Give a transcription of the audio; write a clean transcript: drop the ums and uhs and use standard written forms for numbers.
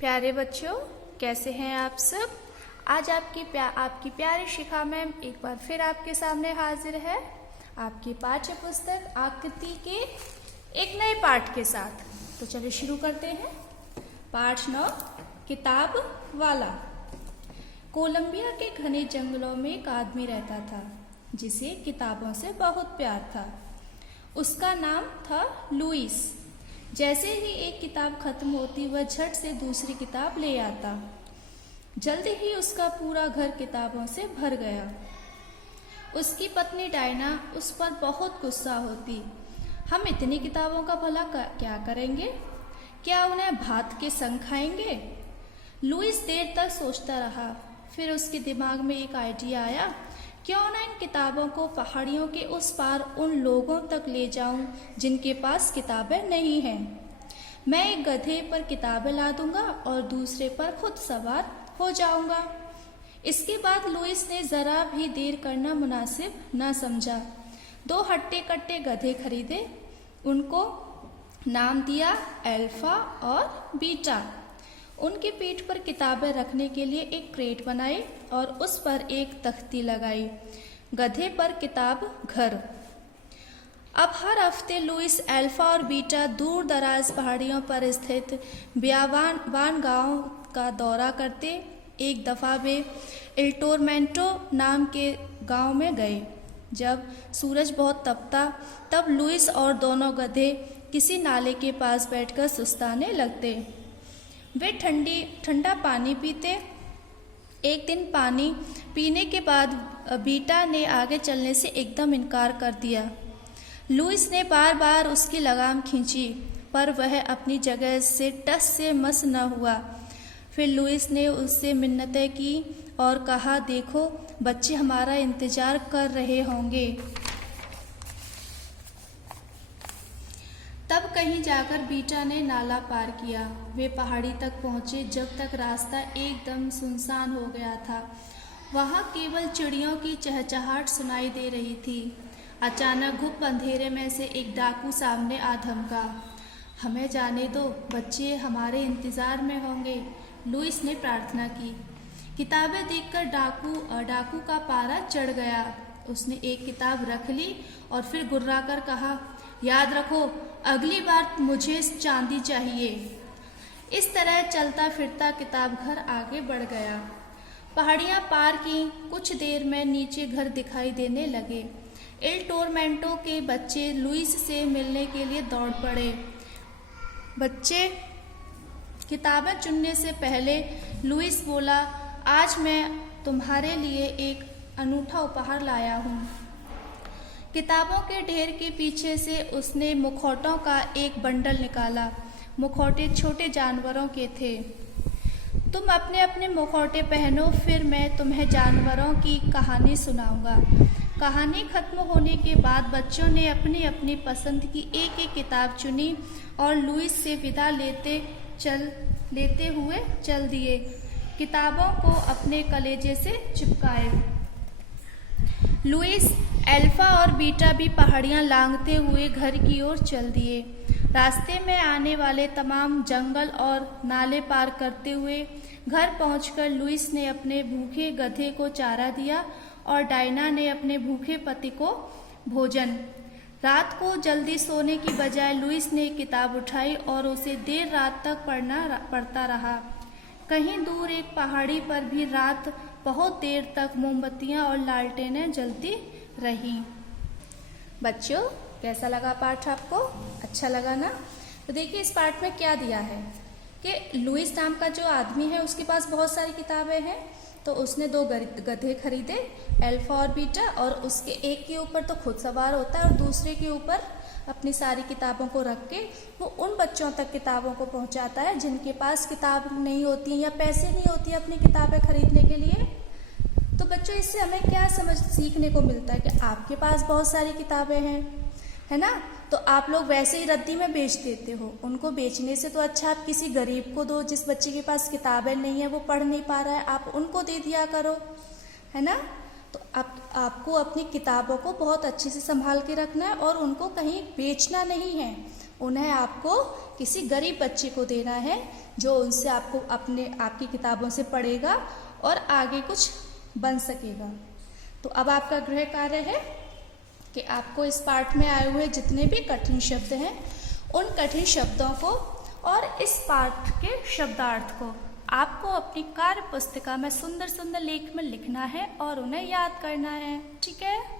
प्यारे बच्चों, कैसे हैं आप सब। आज आपकी प्यारी शिखा मैम एक बार फिर आपके सामने हाजिर है आपकी पाठ्य पुस्तक आकृति के एक नए पाठ के साथ। तो चलिए शुरू करते हैं। पाठ 9, किताब वाला। कोलंबिया के घने जंगलों में एक आदमी रहता था जिसे किताबों से बहुत प्यार था। उसका नाम था लुइस। जैसे ही एक किताब खत्म होती वह झट से दूसरी किताब ले आता। जल्दी ही उसका पूरा घर किताबों से भर गया। उसकी पत्नी डायना उस पर बहुत गुस्सा होती। हम इतनी किताबों का भला क्या करेंगे? क्या उन्हें भात के संग खाएंगे? लुइस देर तक सोचता रहा। फिर उसके दिमाग में एक आइडिया आया। क्यों ना इन किताबों को पहाड़ियों के उस पार उन लोगों तक ले जाऊं जिनके पास किताबें नहीं हैं। मैं एक गधे पर किताबें ला दूंगा और दूसरे पर खुद सवार हो जाऊंगा। इसके बाद लुइस ने जरा भी देर करना मुनासिब न समझा। 2 हट्टे कट्टे गधे खरीदे। उनको नाम दिया अल्फा और बीटा। उनकी पीठ पर किताबें रखने के लिए एक क्रेट बनाई और उस पर एक तख्ती लगाई। गधे पर किताब घर। अब हर हफ्ते लुइस अल्फा और बीटा दूर दराज पहाड़ियों पर स्थित बियावान गांव का दौरा करते। एक दफ़ा वे इल्टोरमेंटो नाम के गांव में गए। जब सूरज बहुत तपता तब लुइस और दोनों गधे किसी नाले के पास बैठकर सुस्ताने लगते। वे ठंडा पानी पीते। एक दिन पानी पीने के बाद बीटा ने आगे चलने से एकदम इनकार कर दिया। लुइस ने बार बार उसकी लगाम खींची पर वह अपनी जगह से टस से मस न हुआ। फिर लुइस ने उससे मिन्नतें की और कहा, देखो बच्चे हमारा इंतजार कर रहे होंगे। तब कहीं जाकर बीटा ने नाला पार किया। वे पहाड़ी तक पहुँचे। जब तक रास्ता एकदम सुनसान हो गया था। वहाँ केवल चिड़ियों की चहचहाट सुनाई दे रही थी। अचानक गुप्त अंधेरे में से एक डाकू सामने आ धमका। हमें जाने दो, बच्चे हमारे इंतजार में होंगे, लुइस ने प्रार्थना की। किताबें देखकर डाकू का पारा चढ़ गया। उसने एक किताब रख ली और फिर गुर्राकर कहा, याद रखो अगली बार मुझे चांदी चाहिए। इस तरह चलता फिरता किताब घर आगे बढ़ गया। पहाड़ियाँ पार की। कुछ देर में नीचे घर दिखाई देने लगे। इल टोरमेंटो के बच्चे लुइस से मिलने के लिए दौड़ पड़े। बच्चे किताबें चुनने से पहले लुइस बोला, आज मैं तुम्हारे लिए एक अनूठा उपहार लाया हूँ। किताबों के ढेर के पीछे से उसने मुखौटों का एक बंडल निकाला। मुखौटे छोटे जानवरों के थे। तुम अपने अपने मुखौटे पहनो, फिर मैं तुम्हें जानवरों की कहानी सुनाऊंगा। कहानी खत्म होने के बाद बच्चों ने अपनी अपनी पसंद की एक एक किताब चुनी और लुइस से विदा लेते हुए चल दिए, किताबों को अपने कलेजे से चिपकाए। लुइस, अल्फा और बीटा भी पहाड़ियाँ लांघते हुए घर की ओर चल दिए। रास्ते में आने वाले तमाम जंगल और नाले पार करते हुए घर पहुंचकर लुइस ने अपने भूखे गधे को चारा दिया और डायना ने अपने भूखे पति को भोजन। रात को जल्दी सोने की बजाय लुइस ने एक किताब उठाई और उसे देर रात तक पढ़ता रहा। कहीं दूर एक पहाड़ी पर भी रात बहुत देर तक मोमबत्तियाँ और लालटेनें जलती रहीं। बच्चों, कैसा लगा पाठ आपको? अच्छा लगा ना? तो देखिए इस पाठ में क्या दिया है कि लुइस नाम का जो आदमी है उसके पास बहुत सारी किताबें हैं। तो उसने 2 गधे खरीदे, अल्फा और बीटा, और उसके एक के ऊपर तो खुद सवार होता है और दूसरे के ऊपर अपनी सारी किताबों को रख के वो उन बच्चों तक किताबों को पहुंचाता है जिनके पास किताब नहीं होती है या पैसे नहीं होती है अपनी किताबें खरीदने के लिए। तो बच्चों, इससे हमें क्या सीखने को मिलता है कि आपके पास बहुत सारी किताबें हैं, है ना? तो आप लोग वैसे ही रद्दी में बेच देते हो। उनको बेचने से तो अच्छा आप किसी गरीब को दो। जिस बच्चे के पास किताबें नहीं है, वो पढ़ नहीं पा रहा है, आप उनको दे दिया करो, है ना? तो आपको अपनी किताबों को बहुत अच्छे से संभाल के रखना है और उनको कहीं बेचना नहीं है। उन्हें आपको किसी गरीब बच्चे को देना है जो उनसे आपको आपकी किताबों से पढ़ेगा और आगे कुछ बन सकेगा। तो अब आपका गृह कार्य है कि आपको इस पाठ में आए हुए जितने भी कठिन शब्द हैं उन कठिन शब्दों को और इस पाठ के शब्दार्थ को आपको अपनी कार्य पुस्तिका में सुंदर सुंदर लेख में लिखना है और उन्हें याद करना है। ठीक है।